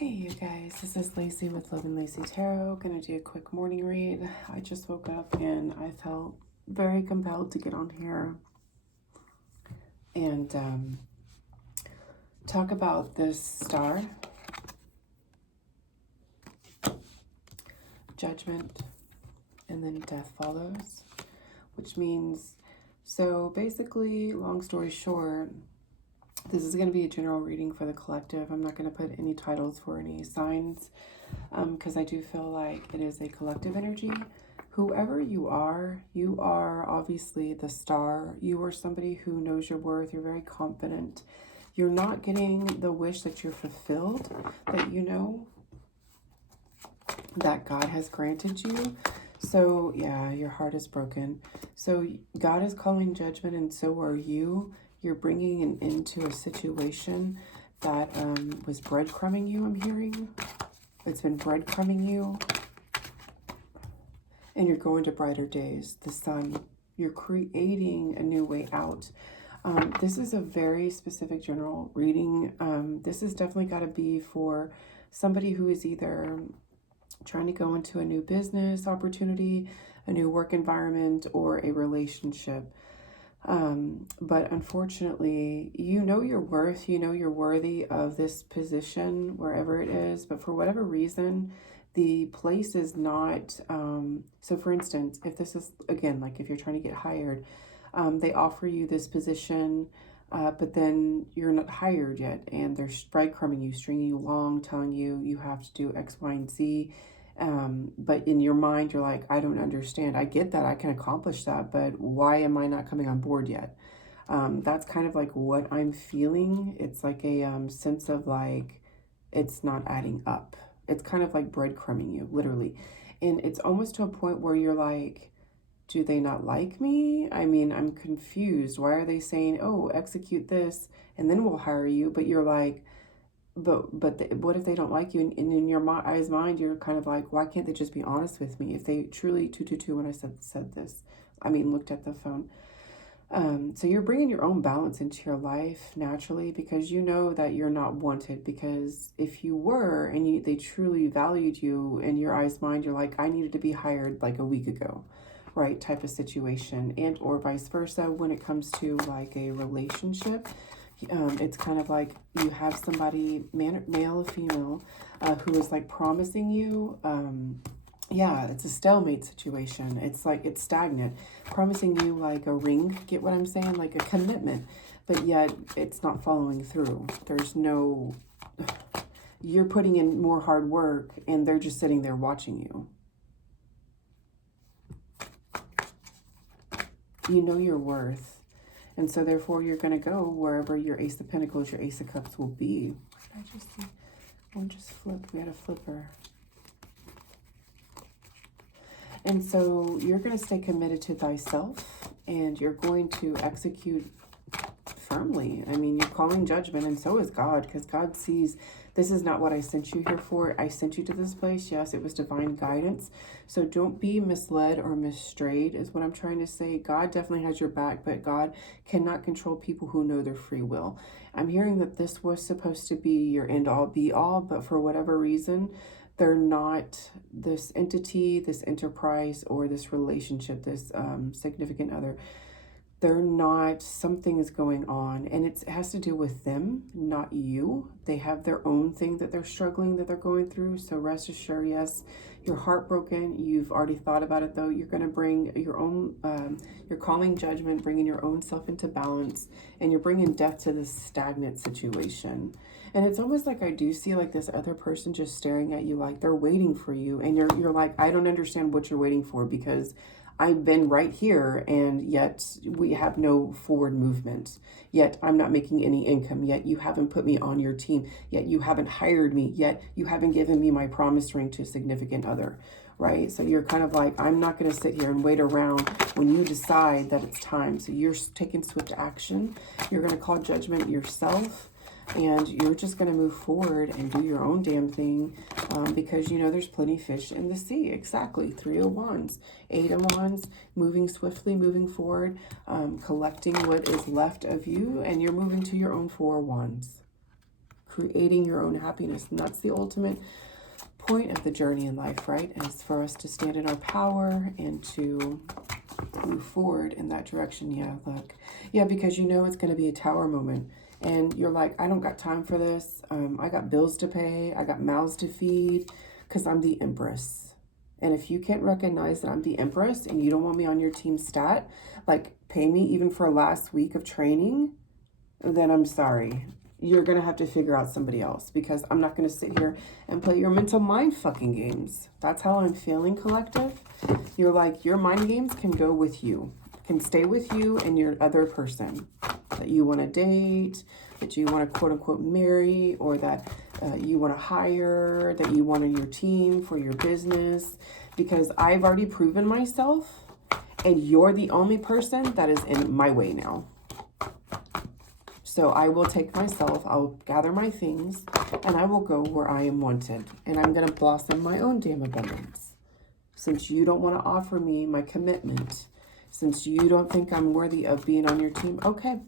Hey you guys, this is Lacey with Love and Lacey Tarot. Gonna do a quick morning read. I just woke up and I felt very compelled to get on here and talk about this star, judgment, and then death follows, which means, so basically, long story short, this is going to be a general reading for the collective. I'm not going to put any titles for any signs because I do feel like it is a collective energy. Whoever you are obviously the star. You are somebody who knows your worth. You're very confident. You're not getting the wish that you're fulfilled, that you know that God has granted you. So yeah, your heart is broken. So God is calling judgment, and so are you. You're bringing an end to a situation that was breadcrumbing you, I'm hearing. It's been breadcrumbing you. And you're going to brighter days, the sun. You're creating a new way out. This is a very specific general reading. This has definitely got to be for somebody who is either trying to go into a new business opportunity, a new work environment, or a relationship. But unfortunately, you know your worth, you know you're worthy of this position, wherever it is, but for whatever reason, the place is not, so for instance, if this is, again, like if you're trying to get hired, they offer you this position, but then you're not hired yet, and they're breadcrumbing you, stringing you along, telling you you have to do X, Y, and Z. But in your mind, you're like, I don't understand. I get that. I can accomplish that. But why am I not coming on board yet? That's kind of like what I'm feeling. It's like a sense of like, it's not adding up. It's kind of like breadcrumbing you, literally. And it's almost to a point where you're like, do they not like me? I mean, I'm confused. Why are they saying, oh, execute this and then we'll hire you? But you're like, but what if they don't like you? And in your mind, you're kind of like, why can't they just be honest with me? If they truly, 222, when I said this, I mean, looked at the phone. So you're bringing your own balance into your life naturally, because you know that you're not wanted. Because if you were, and they truly valued you, in your mind, you're like, I needed to be hired like a week ago, right? Type of situation. And or vice versa when it comes to like a relationship. It's kind of like you have somebody, male or female, who is like promising you, yeah, it's a stalemate situation. It's like, it's stagnant, promising you like a ring, get what I'm saying? Like a commitment, but yet it's not following through. There's no, you're putting in more hard work and they're just sitting there watching you. You know your worth. And so therefore you're going to go wherever your Ace of Pentacles, your Ace of Cups will be. What did I just see? We'll just flip. We had a flipper. And so you're going to stay committed to thyself, and you're going to execute firmly. I mean, you're calling judgment, and so is God, because God sees this is not what I sent you here for. I sent you to this place. Yes, it was divine guidance. So don't be misled or misstrayed is what I'm trying to say. God definitely has your back, but God cannot control people who know their free will. I'm hearing that this was supposed to be your end all be all, but for whatever reason, they're not. This entity, this enterprise, or this relationship, this significant other, they're not, something is going on, and it has to do with them, not you. They have their own thing that they're struggling, that they're going through. So rest assured, yes, you're heartbroken. You've already thought about it though. You're going to bring your own, you're calling judgment, bringing your own self into balance, and you're bringing death to this stagnant situation. And it's almost like I do see like this other person just staring at you, like they're waiting for you. And you're like, I don't understand what you're waiting for, because I've been right here, and yet we have no forward movement. Yet I'm not making any income. Yet you haven't put me on your team. Yet you haven't hired me. Yet you haven't given me my promise ring to a significant other, right? So you're kind of like, I'm not going to sit here and wait around when you decide that it's time. So you're taking swift action. You're going to call judgment yourself. And you're just going to move forward and do your own damn thing, because you know there's plenty of fish in the sea. Exactly. 3 of Wands, 8 of Wands, moving swiftly, moving forward, collecting what is left of you, and you're moving to your own 4 of Wands. creating your own happiness. And that's the ultimate point of the journey in life, right? Is for us to stand in our power and to move forward in that direction. Yeah, look. Yeah, because you know it's going to be a tower moment. And you're like, I don't got time for this. I got bills to pay. I got mouths to feed because I'm the Empress. And if you can't recognize that I'm the Empress and you don't want me on your team stat, like pay me even for last week of training, then I'm sorry. You're going to have to figure out somebody else, because I'm not going to sit here and play your mental mind fucking games. That's how I'm feeling, collective. You're like, your mind games can go with you, can stay with you and your other person that you want to date, that you want to quote unquote marry, or that you want to hire, that you want on your team for your business, because I've already proven myself and you're the only person that is in my way now. So I will take myself, I'll gather my things, and I will go where I am wanted. And I'm going to blossom my own damn abundance. Since you don't want to offer me my commitment, since you don't think I'm worthy of being on your team, okay.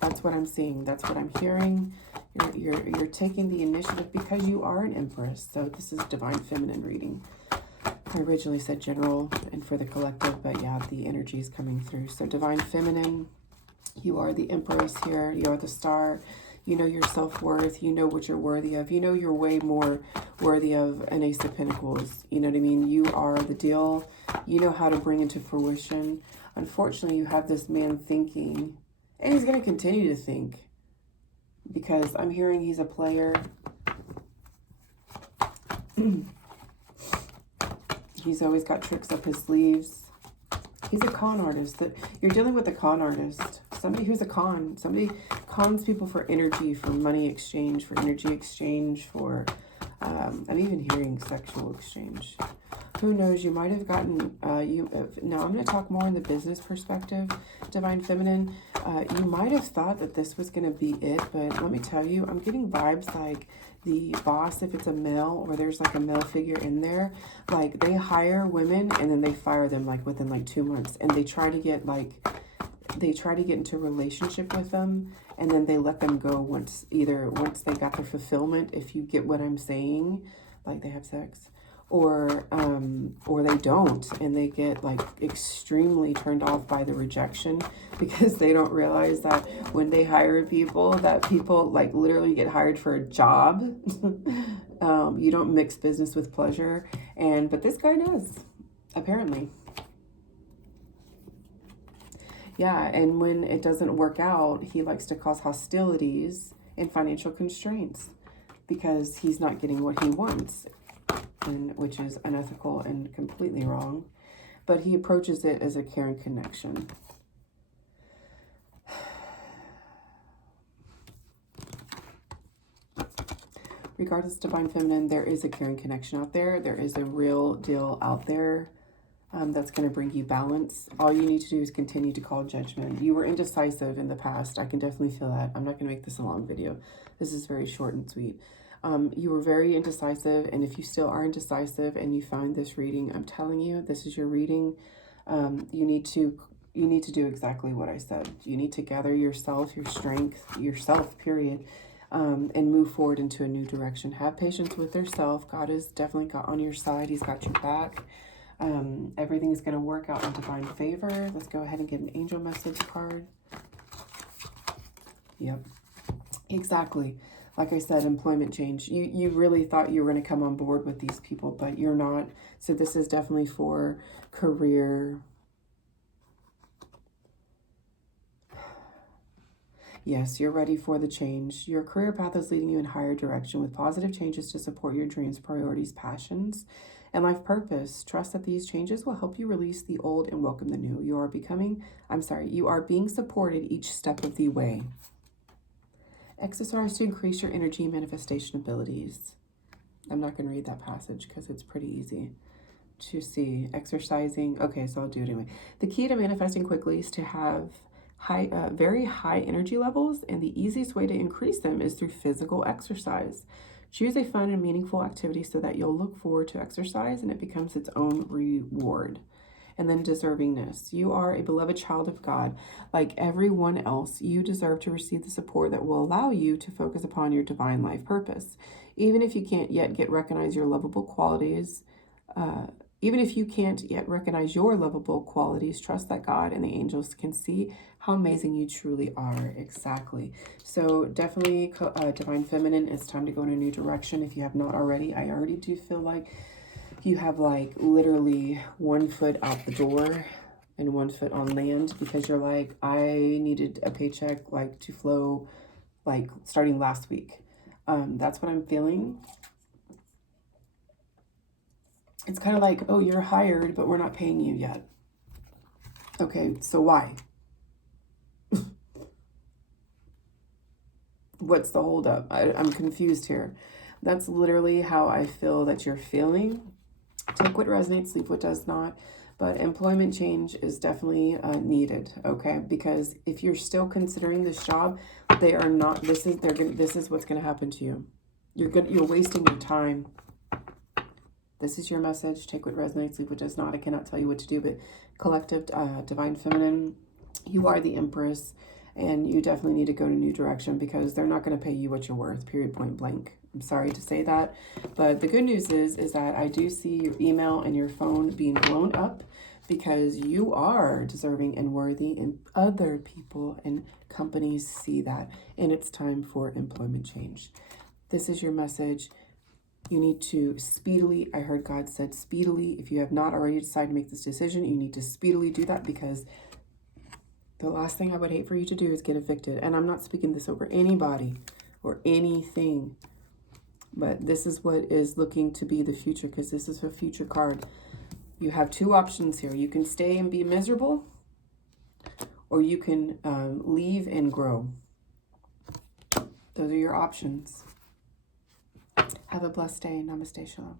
That's what I'm seeing. That's what I'm hearing. You're taking the initiative because you are an Empress. So this is Divine Feminine reading. I originally said general and for the collective, but yeah, the energy is coming through. So Divine Feminine, you are the Empress here. You are the star. You know your self-worth. You know what you're worthy of. You know you're way more worthy of an Ace of Pentacles. You know what I mean? You are the deal. You know how to bring into fruition. Unfortunately, you have this man thinking, and he's going to continue to think, because I'm hearing he's a player. He's always got tricks up his sleeves. He's a con artist. That you're dealing with a con artist. Somebody who's a con. Somebody cons people for energy, for money exchange, for energy exchange, for I'm even hearing sexual exchange. Who knows? You might have gotten now I'm going to talk more in the business perspective, Divine Feminine. You might have thought that this was going to be it, but let me tell you, I'm getting vibes like the boss, if it's a male or there's like a male figure in there, like they hire women and then they fire them like within like 2 months, and they try to get into a relationship with them, and then they let them go once they got their fulfillment, if you get what I'm saying, like they have sex, or they don't, and they get like extremely turned off by the rejection, because they don't realize that when they hire people, that people like literally get hired for a job. You don't mix business with pleasure, but this guy does, apparently. Yeah, and when it doesn't work out, he likes to cause hostilities and financial constraints because he's not getting what he wants, which is unethical and completely wrong. But he approaches it as a caring connection. Regardless, Divine Feminine, there is a caring connection out there. There is a real deal out there. That's going to bring you balance. All you need to do is continue to call judgment. You were indecisive in the past. I can definitely feel that. I'm not going to make this a long video. This is very short and sweet. You were very indecisive, and if you still are indecisive and you find this reading, I'm telling you, this is your reading. You need to do exactly what I said. You need to gather yourself, your strength, yourself, period, and move forward into a new direction. Have patience with yourself. God is definitely on your side. He's got your back. Everything is going to work out in divine favor. Let's go ahead and get an angel message card. Yep, exactly. Like I said, employment change. You really thought you were going to come on board with these people, but you're not. So this is definitely for career. Yes, you're ready for the change. Your career path is leading you in a higher direction with positive changes to support your dreams, priorities, passions, and life purpose. Trust that these changes will help you release the old and welcome the new. You are being supported each step of the way. Exercise to increase your energy and manifestation abilities. I'm not going to read that passage because it's pretty easy to see. Exercising. Okay, so I'll do it anyway. The key to manifesting quickly is to have very high energy levels, and the easiest way to increase them is through physical exercise. Choose a fun and meaningful activity so that you'll look forward to exercise and it becomes its own reward. and then deservingness. You are a beloved child of God. Like everyone else, you deserve to receive the support that will allow you to focus upon your divine life purpose. Even if you can't yet recognize your lovable qualities, even if you can't yet recognize your lovable qualities, trust that God and the angels can see how amazing you truly are. Exactly. So definitely, Divine Feminine, it's time to go in a new direction if you have not already. I already do feel like you have like literally 1 foot out the door and 1 foot on land, because you're like, I needed a paycheck like to flow like starting last week. That's what I'm feeling. It's kind of like, oh, you're hired, but we're not paying you yet. Okay, so why? What's the holdup? I'm confused here. That's literally how I feel that you're feeling. Take what resonates, leave what does not. But employment change is definitely needed, okay? Because if you're still considering this job, they are not. This is what's going to happen to you. You're wasting your time. This is your message. Take what resonates, leave what does not. I cannot tell you what to do, but collective, Divine Feminine, you are the Empress, and you definitely need to go in a new direction, because they're not going to pay you what you're worth, period, point blank. I'm sorry to say that, but the good news is that I do see your email and your phone being blown up, because you are deserving and worthy, and other people and companies see that, and it's time for employment change. This is your message. You need to speedily, I heard God said speedily. If you have not already decided to make this decision, you need to speedily do that, because the last thing I would hate for you to do is get evicted. And I'm not speaking this over anybody or anything, but this is what is looking to be the future, because this is a future card. You have 2 options here. You can stay and be miserable, or you can leave and grow. Those are your options. Have a blessed day. Namaste. Shalom.